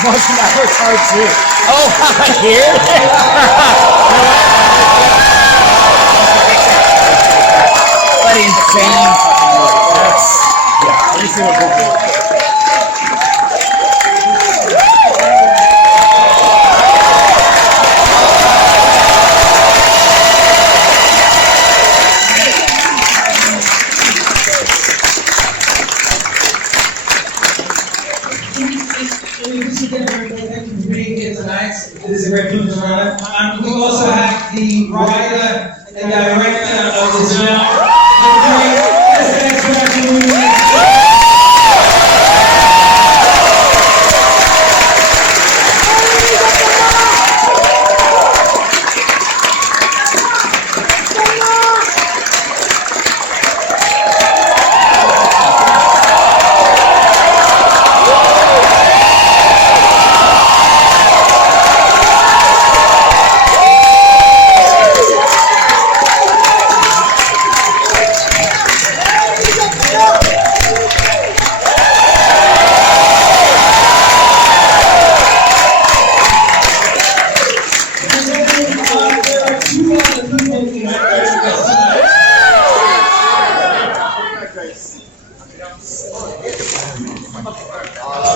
promotion. That was hard too. Oh, here? Bloody insane fucking movie. Yeah, let me see what we'll do. It is a great pleasure to run it. We also have the writer and director of the film,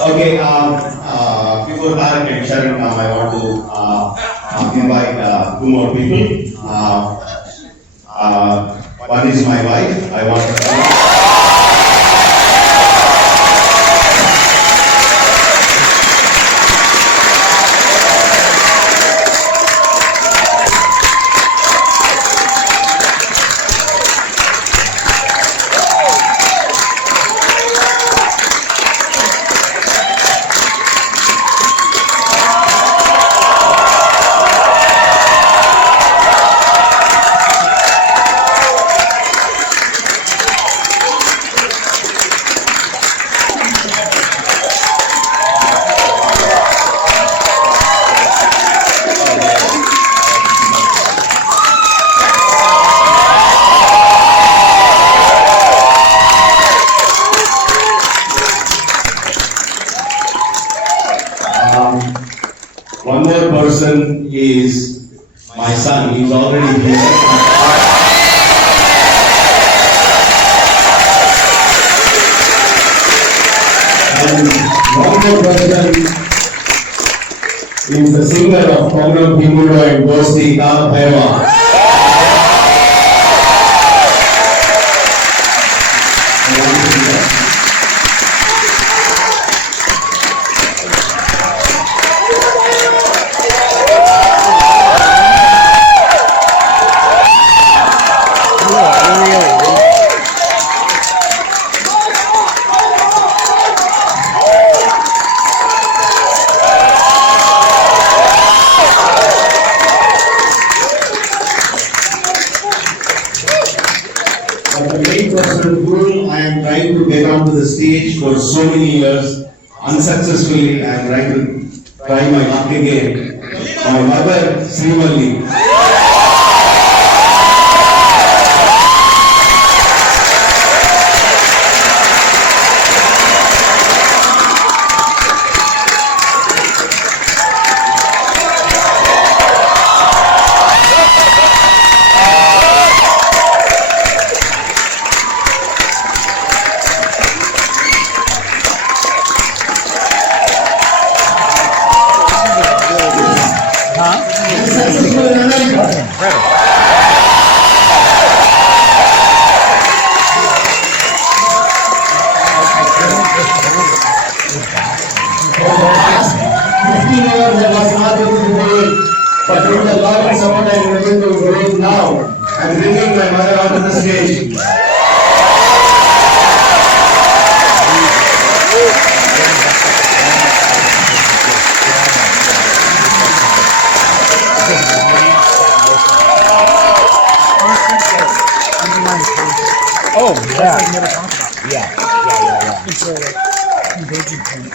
Okay, before Ram Charan, I want to invite two more people. One is my wife. I want to thank. One more person is my son. He's already here. And one more person is the singer of Program Pimudo and Gosti Kalapaiva. But the main person whom I am trying to get onto the stage for so many years, unsuccessfully, I am trying to try my luck again. My mother, Srivalli. But with the love and support I am able to raise now, I am bringing my mother onto the stage. Oh, yeah. Yeah. It's a engaging point.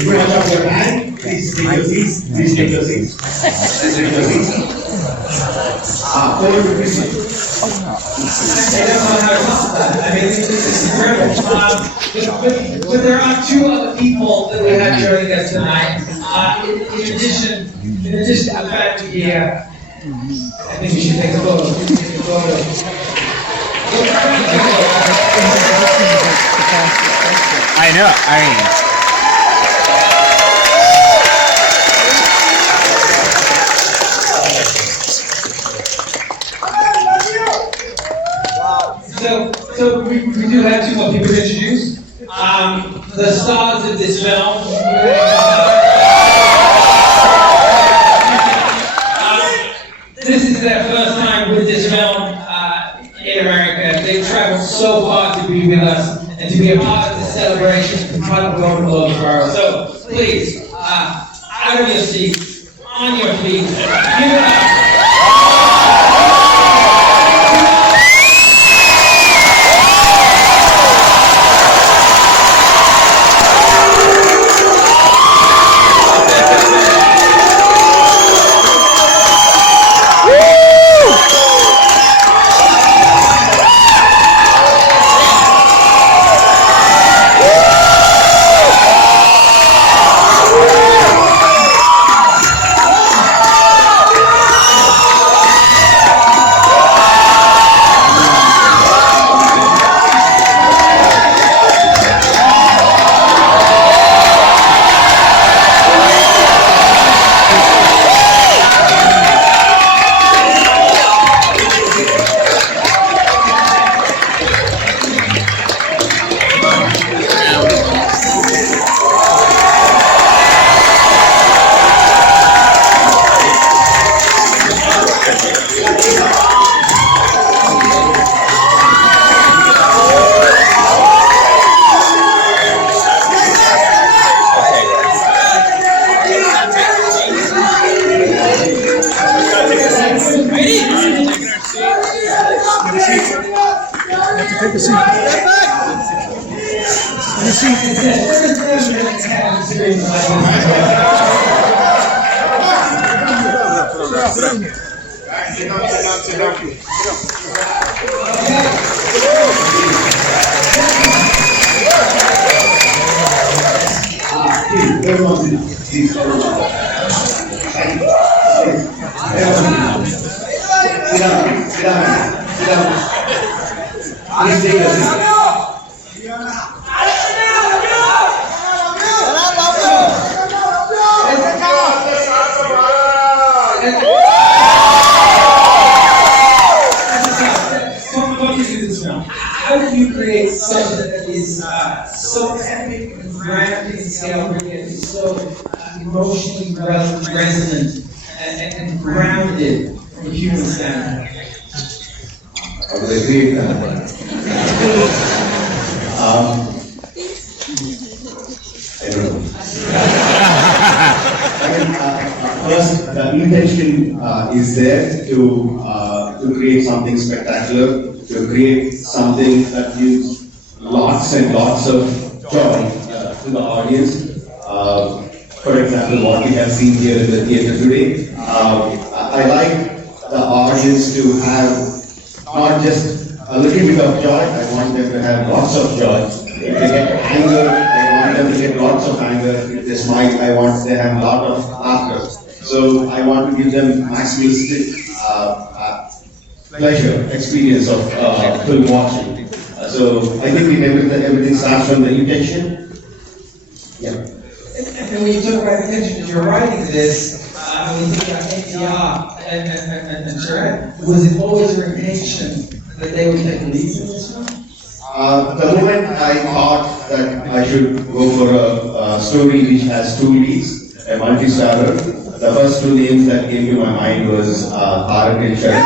You want to your hand? Please take your seats. Please take your seats. Please take your seats. Over to Chrissy. I don't know how to top that. I mean, this is incredible. But there are two other people that we have joining us tonight. In addition to the fact that I think we should take a photo. I know. So we do have two more people to introduce. The stars of this film. This is their first time with this film in America. They've traveled so far to be with us and to be a part of the celebration and part of Golden Globes tomorrow. So please, out of your seats, on your feet, give it up. Take a seat. Please take a seat. How do you create something that is so epic and grand in scale, and yet is so emotionally resonant and grounded from a human standpoint? I would agree with that. I don't know. First, the intention is there to create something spectacular, to create something that gives lots and lots of joy to the audience. For example, what we have seen here in the theatre today. I like the audience to have not just a little bit of joy, I want them to have lots of joy. If they get anger, I want them to get lots of anger. If they smile, I want them to have a lot of laughter. So I want to give them maximalistic pleasure, experience of film watching. So I think everything starts from the intention. Yeah. And when you talk about intention, you're writing this, when you think about NTR and Charan, was it always your intention that they would take a lead in this film? The moment I thought that I should go for a story which has two leads, a multi-starrer, the first two names that came to my mind was Tarak and Charan.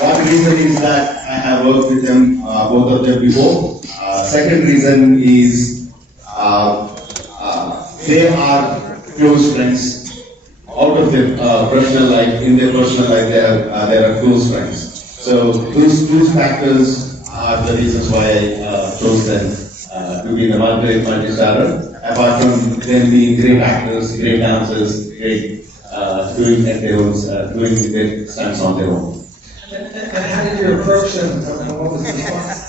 One reason is that I have worked with them, both of them before. Second reason is they are close friends. Out of their personal life, in their personal life, they are close friends. So those factors are the reasons why I chose them to be the multi-starrer. apart from them being great actors, great dancers, great doing at their own, doing their stunts on their own. And how did you approach them? And what was the response?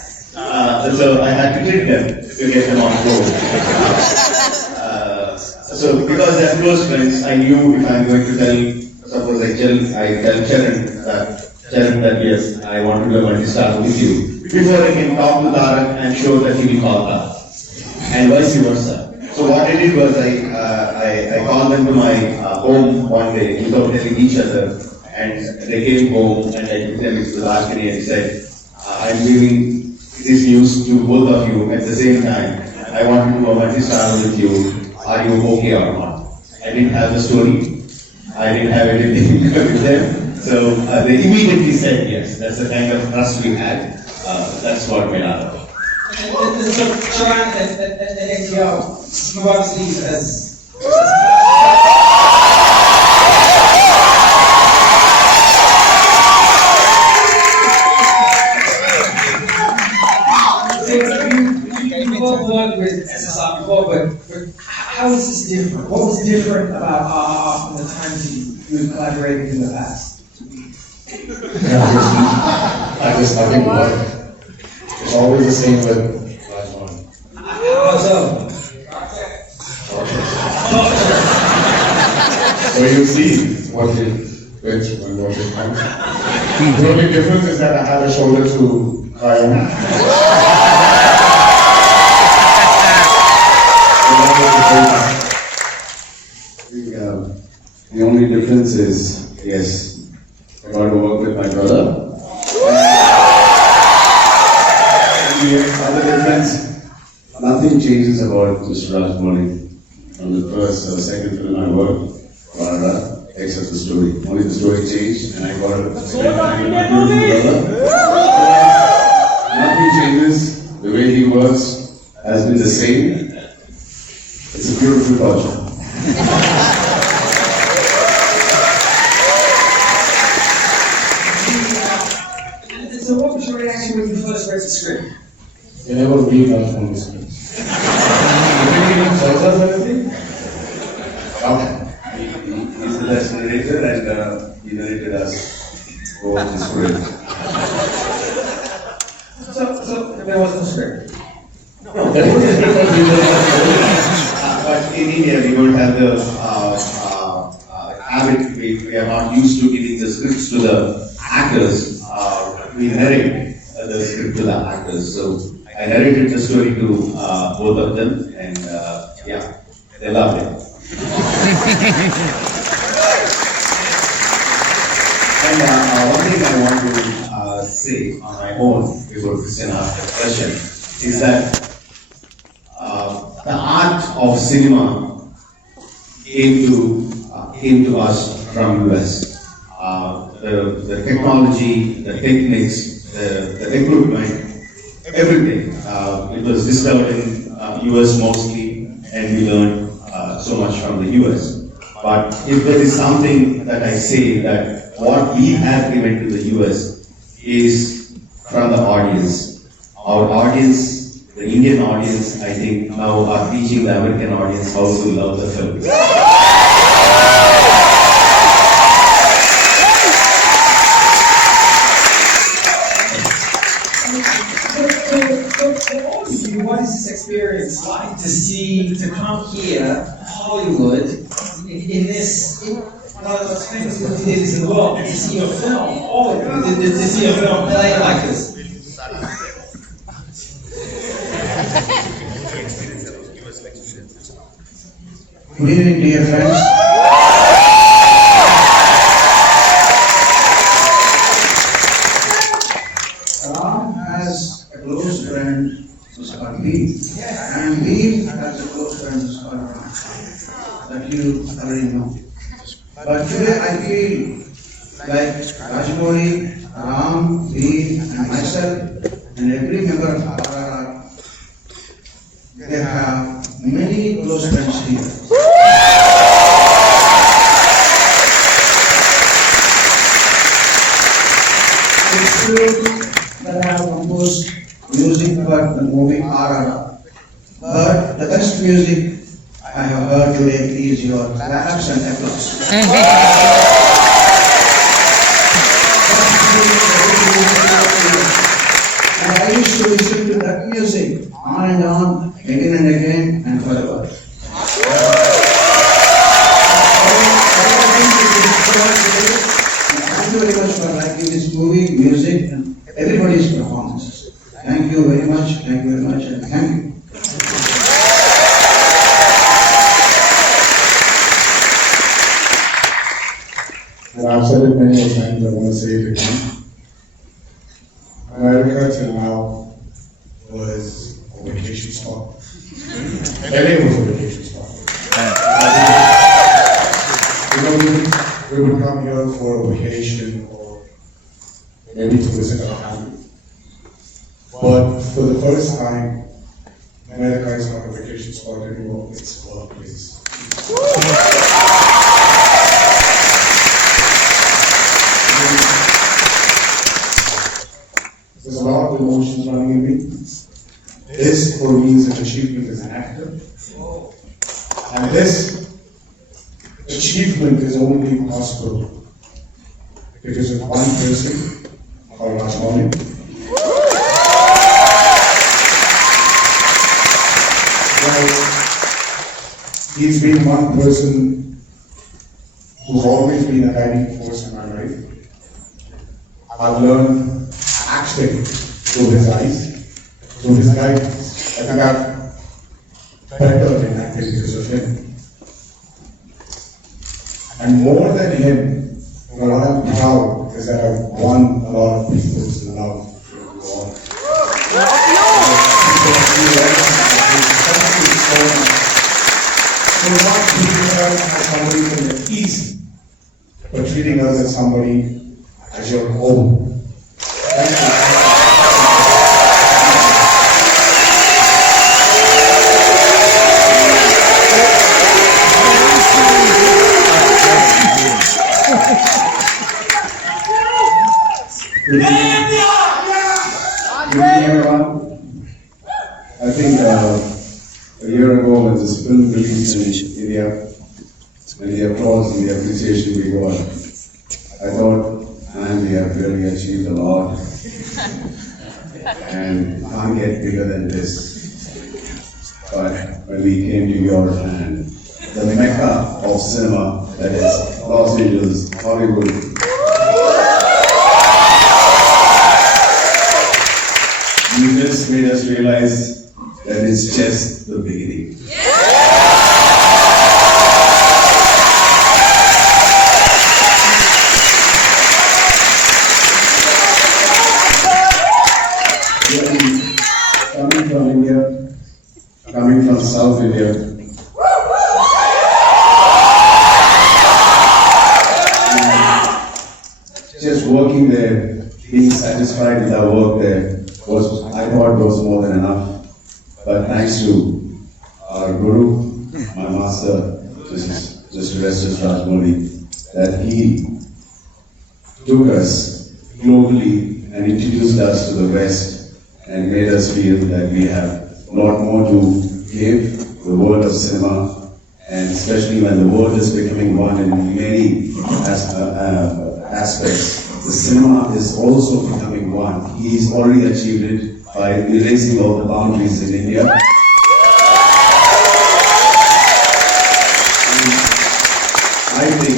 So I had to trick them to get them on board. So because they're close friends, I knew if I'm going to tell, suppose I tell Charan that yes, I want to do a multi-star with you. Before I can talk to Tarak and show that he will call Tarak. And vice versa. So what I did was I called them to my home one day without telling each other, and they came home and I took them into the balcony and said, I'm giving this news to both of you at the same time. I want to do a multi-star with you. Are you okay or not? I didn't have the story. I didn't have anything with them. So they immediately said yes. That's the kind of trust we had. That's what made out of it. And so, Charan and NTR, you obviously as you both worked with SSR before, but how is this different? What was different about RRR from the times you collaborated in the past? I think it's always the same with Rajamouli. How so? So you see what which and what it comes. The only difference is that I had a shoulder to cry on. The only difference is, yes, I got to work with my brother. The other difference, nothing changes about Mr. Rajamouli from the first or second film I worked, RRR, except the story. Only the story changed, and I got to spend time with my brother. Nothing changes. The way he works has been the same. It's a beautiful project. So what was your reaction when you first read the script? You never read that from the script. You didn't tell us anything? Okay. He's the best narrator and he narrated us over the script. So there was no script? No, there was a script. But in India, we don't have the habit, we are not used to giving the scripts to the actors. We narrate the script to the actors. So I narrated the story to both of them, and yeah, they loved it. And one thing I want to say on my own before Christian asks the question is that the art of cinema came to us from US. The technology, the techniques, the equipment, everything. It was discovered in US mostly, and we learned so much from the US. But if there is something that I say that what we have given to the US is from the audience. Our audience, the Indian audience, I think now are teaching the American audience how to love the film. What is this experience like to come here, Hollywood, in this, one of the most famous movie theaters in the world, and to see your film, all of you, to see your film playing like this? Good evening, dear friends. Ram has a close friend who's called Lee, and Lee has a close friend who's called Ram, that you already know. But today I feel like Rajamouli, Ram, Lee, and myself, and every member of RRR, they have many close friends here. It's true that I have composed music for the movie RRR, but the best music today is your claps and applause. And I used to listen to that music on and on, again and again, and forever. Thank you very much for liking this movie, music, and everybody's performances. Thank you very much, and thank you. And I've said it many times, I want to say it again. America till now was a vacation spot. LA was a vacation spot. We would come here for a vacation or maybe to visit our family. But for the first time, America is not a vacation spot anymore, it's a workplace. There's a lot of emotions running in me. This for me is an achievement as an actor. And this achievement is only possible because of one person called Rajamouli. He's been one person who's always been a guiding force in my life. I've learned acting through his eyes, through his guidance. I think I'm better in acting because of him. And more than him, what I'm proud is that I've won a lot of people's love. So not treating us as somebody from the east, but treating us as somebody as your own. Thank you. Good evening, everyone. I think a year ago when this film released in India, when the applause and the appreciation we got, I thought, man, we have really achieved a lot and can't get bigger than this. But when we came to your land, the mecca of cinema, that is Los Angeles, Hollywood, you just made us realize that it's just the beginning. Coming from India, coming from South India, just working there, being satisfied with our work there, I thought was more than enough. But thanks to our Guru, my master, Mr. Justice Rajamouli, that he took us globally and introduced us to the West and made us feel that we have a lot more to give the world of cinema, and especially when the world is becoming one in many aspects. The cinema is also becoming one. He's already achieved it by erasing all the boundaries in India. And I think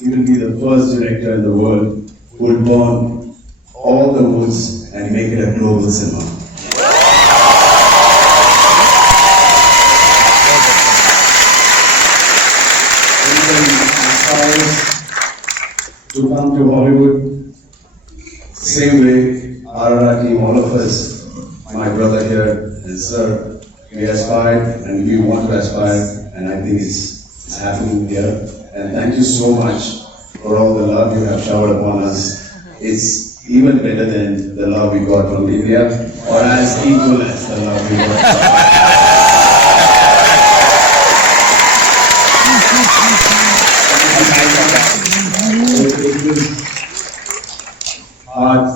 he will be the first director in the world who will burn all the woods and make it a global cinema. To come to Hollywood, same way, RRR team, all of us, my brother here and sir, we aspired and we want to aspire, and I think it's happening here. And thank you so much for all the love you have showered upon us. It's even better than the love we got from India, or as equal as the love we got. Heart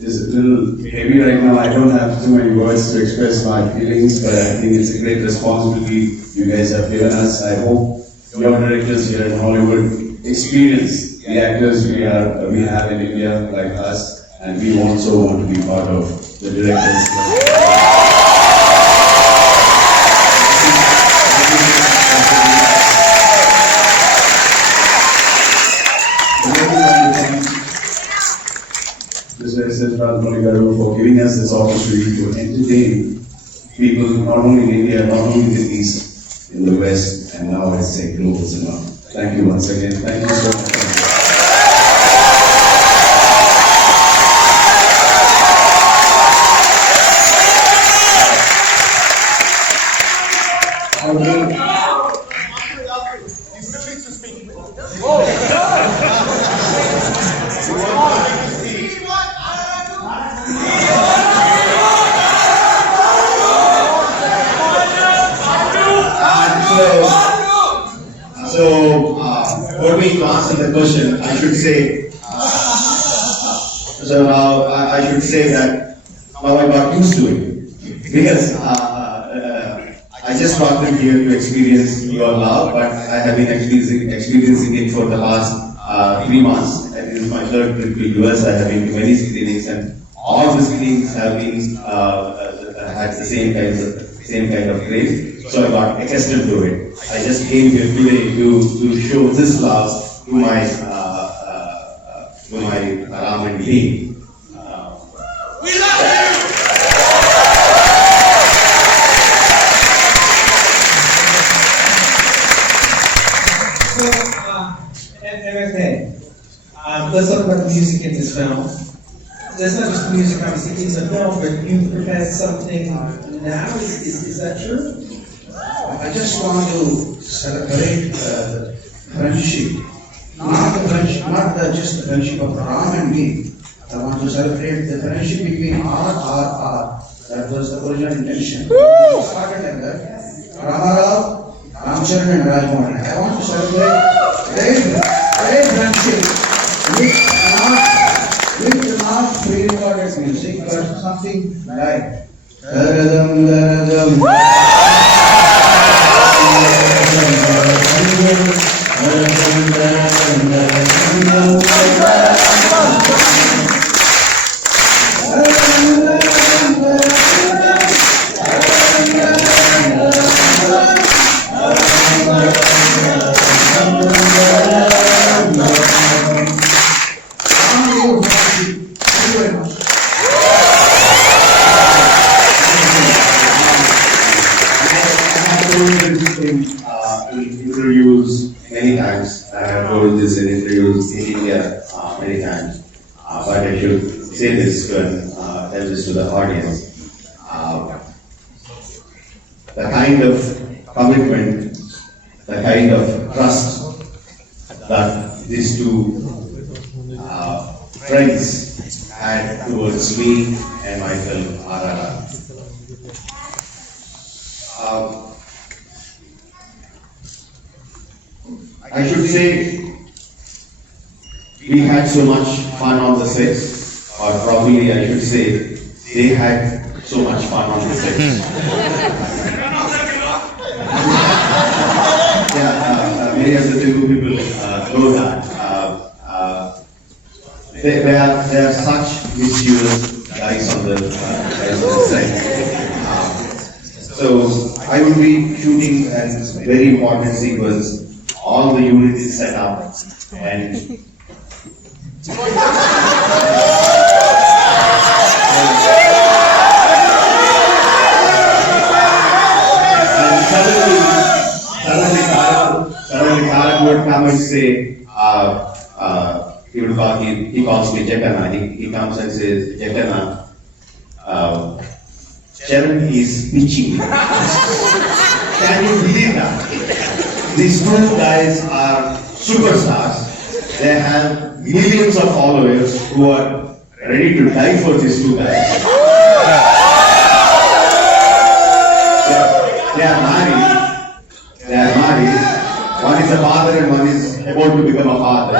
is a little heavy right now. I don't have too many words to express my feelings, but I think it's a great responsibility you guys have given us. I hope your directors here in Hollywood experience the actors we have in India like us, and we also want to be part of the directors. Rajamouli Garu for giving us this opportunity to entertain people not only in India, not only in the East, in the West, and now I say global cinema. Thank you once again. Thank you so much. For me to answer the question, I should say, I should say that now I got used to it, because I just brought them here to experience your love, but I have been experiencing it for the last 3 months. And this is my third trip to US. I have been to many screenings, and all the screenings have been had the same kind of grace. So I got accustomed to it. I just came here today to show this love to my Ram and team. We love you! Let's talk about the music in this film. There's not just music, obviously, it's a film, but you prepared something now. Is that true? I just want to celebrate the friendship, not just the friendship of Ram and me. I want to celebrate the friendship between RRR. That was the original intention. We started like that. Rama Rao, Ram Charan and Rajamouli. I want to celebrate great friendship with not pre-recorded music, but something like interviews many times. I have told this in interviews in India many times. But I should say this and tell this to the audience. The kind of commitment, the kind of trust that these two friends had towards me and my film RRR. I should say we had so much fun on the sets, or probably I should say they had so much fun on the sets. Many of the Telugu people know that. They are such mischievous guys on the set. So I will be shooting a very important sequence. All the unit is set up, and suddenly Tarak would come and say, he calls me Jekana. He comes and says, Jekana, Charan is pitching. Can you believe that? These two guys are superstars. They have millions of followers who are ready to die for these two guys. They are married. One is a father and one is about to become a father.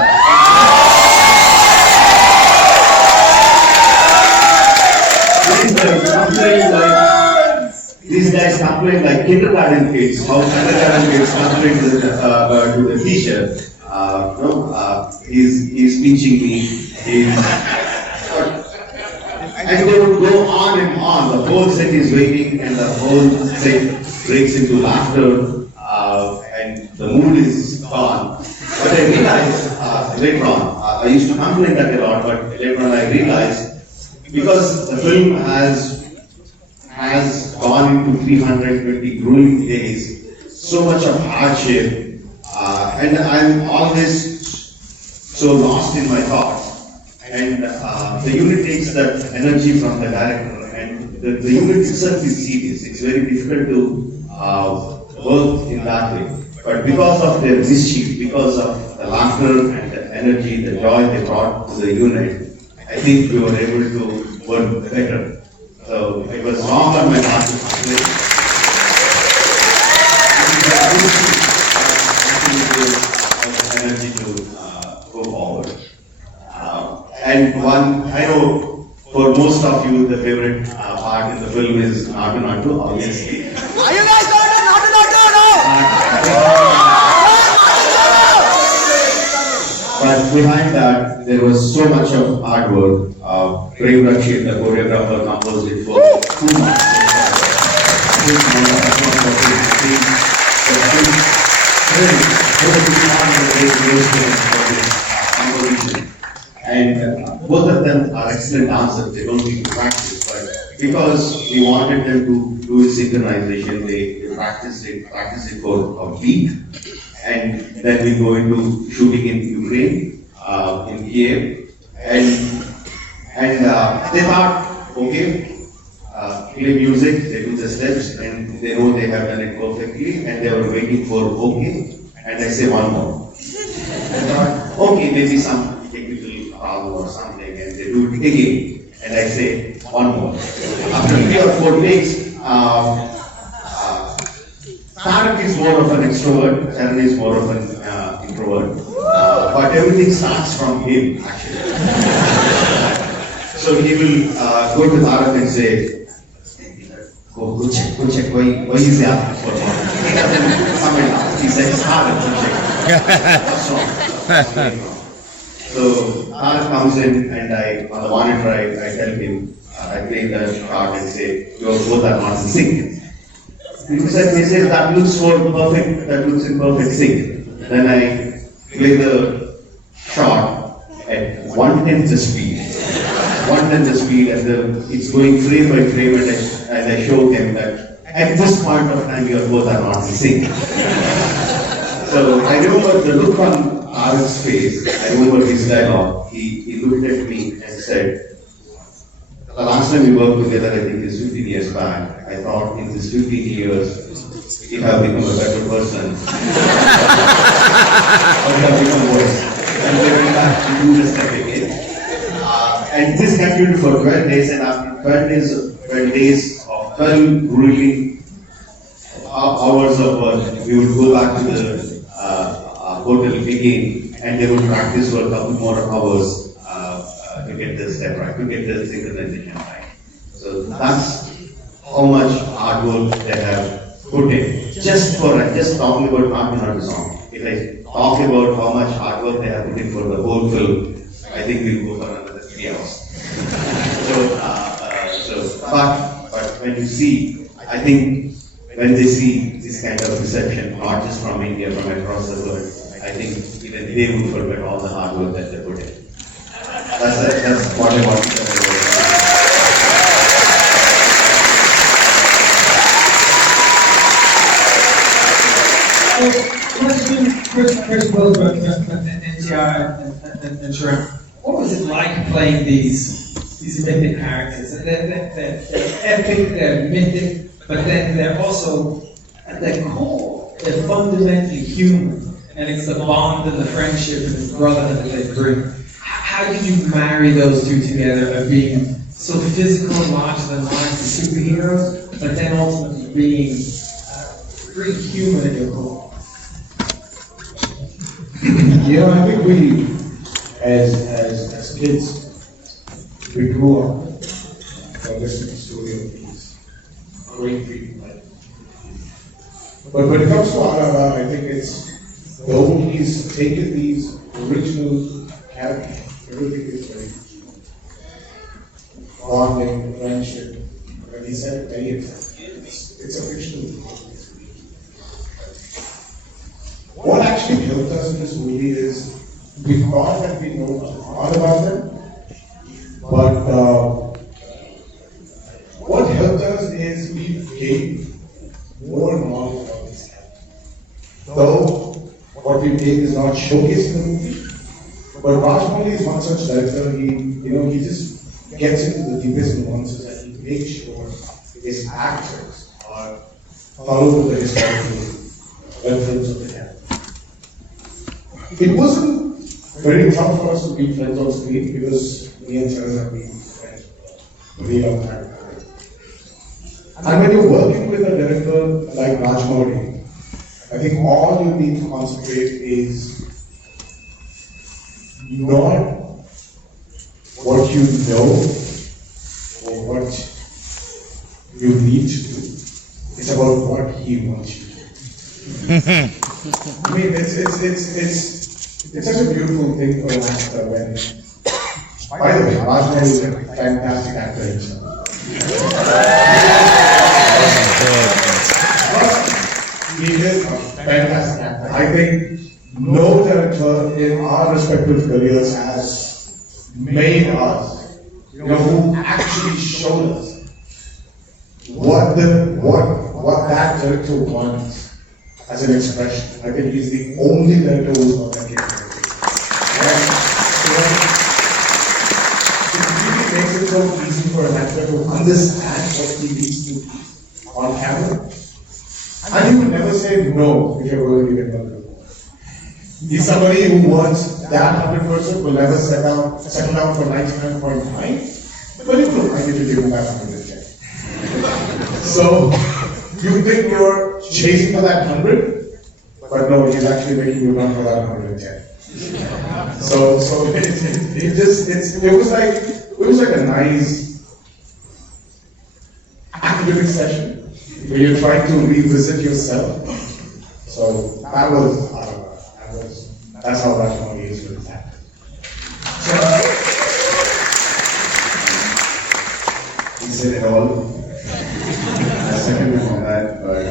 These guys guys complain like kindergarten kids, how kindergarten kids complain to the teacher. He's teaching me, and they would go on and on. The whole set is waiting, and the whole set breaks into laughter, and the mood is gone. But I realized later on, I used to complain that a lot, but later on I realized, because the film has gone into 320 grueling days, so much of hardship, and I'm always so lost in my thoughts. And the unit takes that energy from the director, and the unit itself is serious. It's very difficult to work in that way. But because of their mischief, because of the laughter and the energy, the joy they brought to the unit, I think we were able to work better. So it was wrong on my part to complain. Energy to go forward. And one, I know for most of you, the favorite part in the film is Naatu, obviously. Are you guys going to Naatu? No! But behind that, there was so much of hard work. Prem Rakshit, the choreographer, composed it for 2 months. And both of them are excellent dancers. They don't need to practice, but because we wanted them to do synchronization, they practiced it for a week. And then we go into shooting in Ukraine, in Kiev, and they thought, okay, play music, they do the steps, and they know they have done it perfectly, and they were waiting for okay, and I say one more. I thought, okay, maybe some technical problem or something, and they do it again, and I say one more. After 3 or 4 takes, Tarak is more of an extrovert, Charan is more of an introvert, but everything starts from him actually. So he will go to Tarak and say, go check, why is he asking for more? He doesn't comment out, he says, Tarak, go check. What's wrong? So Tarak comes in and on the monitor I tell him, I play the card and say, you both are not in sync. He says, that looks so perfect, that looks in perfect sync. Then I play the shot at 1/10 the speed. 1/10 the speed, and it's going frame by frame, and I show him that at this point of time, you both are not in sync. So I remember the look on Tarak's face, I remember his dialogue. He looked at me and said, the last time we worked together, I think is 15 years back. I thought in this 15 years, you have become a better person. Or you have become worse. And we went back to do the step again. And this continued for 12 days, and after 12 days of 12 grueling hours of work, we would go back to the hotel again, and they would practice for a couple more hours. To get the step right, to get the synchronization right. So that's how much hard work they have put in. Just talking about Naatu song. If I talk about how much hard work they have put in for the whole film, I think we'll go for another 3 hours. But when you see, I think when they see this kind of reception, not just from India, from across the world, I think even they would forget all the hard work that they put in. That's what I want to say. So, let's do first both NTR and Charan. What was it like playing these mythic characters? They're epic, they're mythic, but then they're also, at their core, they're fundamentally human. And it's the bond and the friendship and the brotherhood that they bring. How did you marry those two together of being so physical and larger than life as superheroes, but then ultimately being pretty human in your core? Yeah, I think we, as kids, we grew up by listening to the story of these great people like But when it comes to RRR, I think it's, though he's taken these original characters, everything is very bonding, friendship, and he said it many times. It's a fictional movie. What actually helped us in this movie is we thought that we know a lot about them, but what helped us is we gained more knowledge about these characters. Though what we did is not showcased in the movie, but Rajamouli is one such director. He just gets into the deepest nuances and he makes sure his actors are following the historical reference of the character. It wasn't very tough for us to be friends on screen because me and Charan have been friends for a very long time. And when you're working with a director like Rajamouli, I think all you need to concentrate is not what you know or what you need to do. It's about what he wants you to do. I mean, it's such a beautiful thing for an actor when, by the way, Rajamouli is a fantastic actor himself. He is a fantastic actor. I think no director in our respective careers has made us, who actually showed us what that director wants as an expression. I think he's the only director who's got that capability. And it really makes it so easy for an actor to understand what he needs to do on camera. And he would never say no if you're going to give him 100%. He's somebody who wants that 100%, will never settle down for 99.9, but he will find it to give him that 110. So, you think you're chasing for that 100, but no, he's actually making you run for that 110. So it was like a nice academic session where you're trying to revisit yourself. So that's how Rajamouli is with that. He said it all. I second him on that, but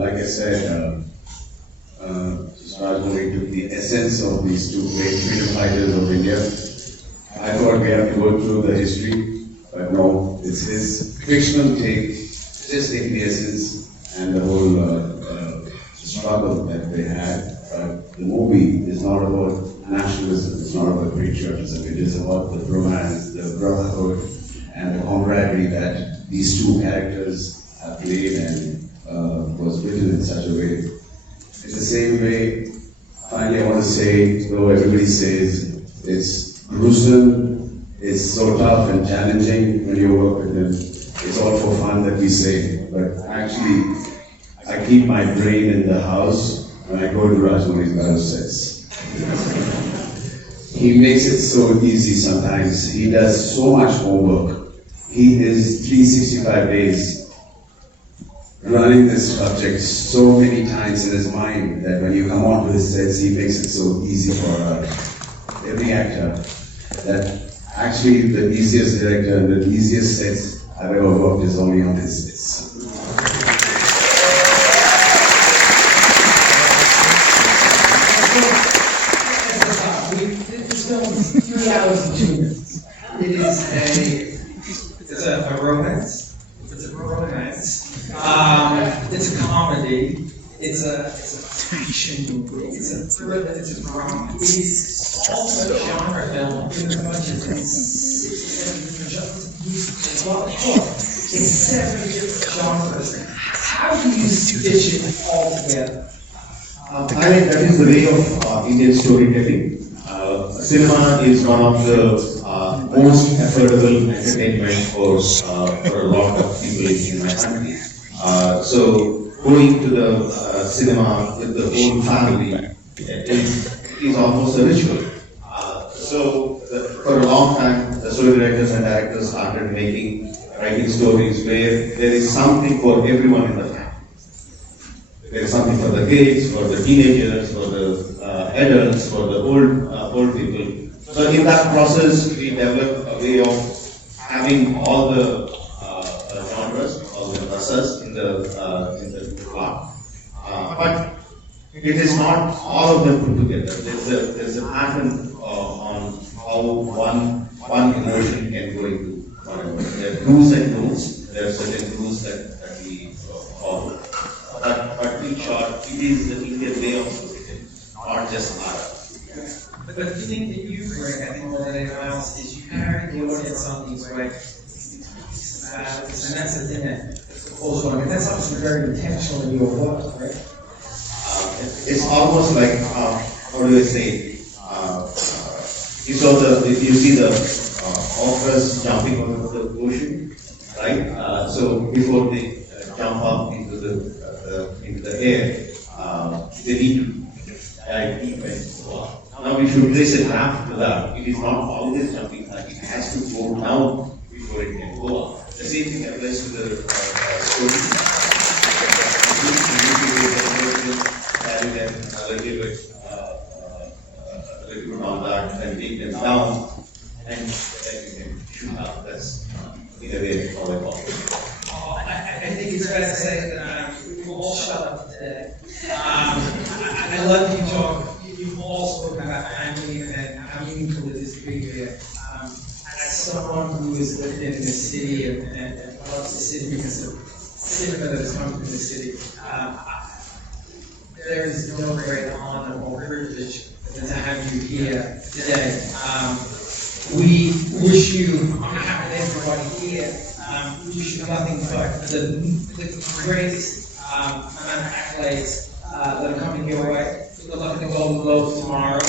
like I said, Rajamouli took the essence of these two great freedom fighters of India. I thought we have to go through the history, but no, it's his fictional take, just taking the essence and the whole struggle that they had. The movie is not about nationalism, it's not about patriotism, it is about the romance, the brotherhood, and the camaraderie that these two characters have played and was written in such a way. In the same way, finally I want to say, though everybody says it's gruesome, it's so tough and challenging when you work with him, it's all for fun that we say, but actually I keep my brain in the house when I go to Rajamouli's battle sets. He makes it so easy sometimes. He does so much homework. He is 365 days running this subject so many times in his mind that when you come onto his sets, he makes it so easy for every actor. That actually the easiest director and the easiest sets I've ever worked is only on his sets. This film is 3 hours and 2 minutes. It's a romance. It's a romance. It's a comedy. It's a action movie. It's a thriller. It's a drama. It is also a genre film in as much as it's 7 different genres. How do you stitch it all together? I think that is the way of Indian storytelling. Cinema is one of the most affordable entertainment for a lot of people in my country. So going to the cinema with the whole family is almost a ritual. For a long time, the story directors and directors started writing stories where there is something for everyone in the family. There is kids, for the teenagers, for the adults, for the old people. So in that process, we developed a way of having all the genres, all the rasas in the plot. But it is not all of them put together. There's a pattern on how one emotion can go into whatever. There are do's and don'ts. There are certain rules that we follow. But in short, it is the Indian way of storytelling, not just art. But the thing that you bring, I think, more than anyone else, is you carry the audience on these waves. And that's the thing that goes on. And that's obviously very intentional in your work, right? It's almost like, how do I say, you see the orcas jumping over the ocean, right? So before they jump up into the air, they need to dive deep and go up. Now we should trace a graph to that. It is not always jumping up, it has to go down before it can go up. The same thing applies to the story. Carry them a little bit on that and take them down, and then you can shoot up. That's in a way how I call it. I think it's fair to say that we've all shut up today. I love you talk. You've all spoken about family and how meaningful it is to be here. As someone who has lived in the city and loves the city because of cinema that has come from the city, there is no greater honor or privilege than to have you here today. We wish you, and everybody here, we wish you nothing but the greatest amount of accolades that are coming your way. Good luck in the Golden Globes tomorrow.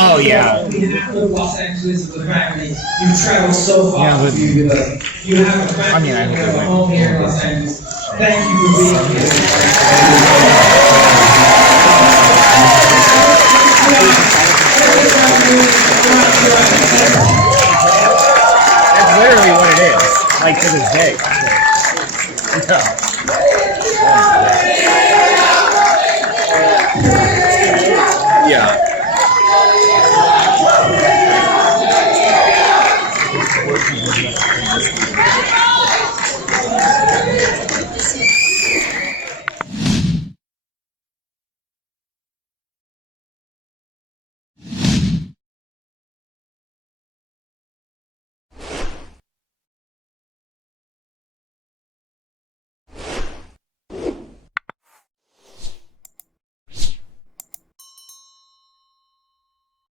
Oh yeah. We have the Los Angeles of the family. You travel so far to be with us. You have a family. I You have a home here in Los Angeles. Thank you for being here. That's literally what it is. Like to this day. Yeah.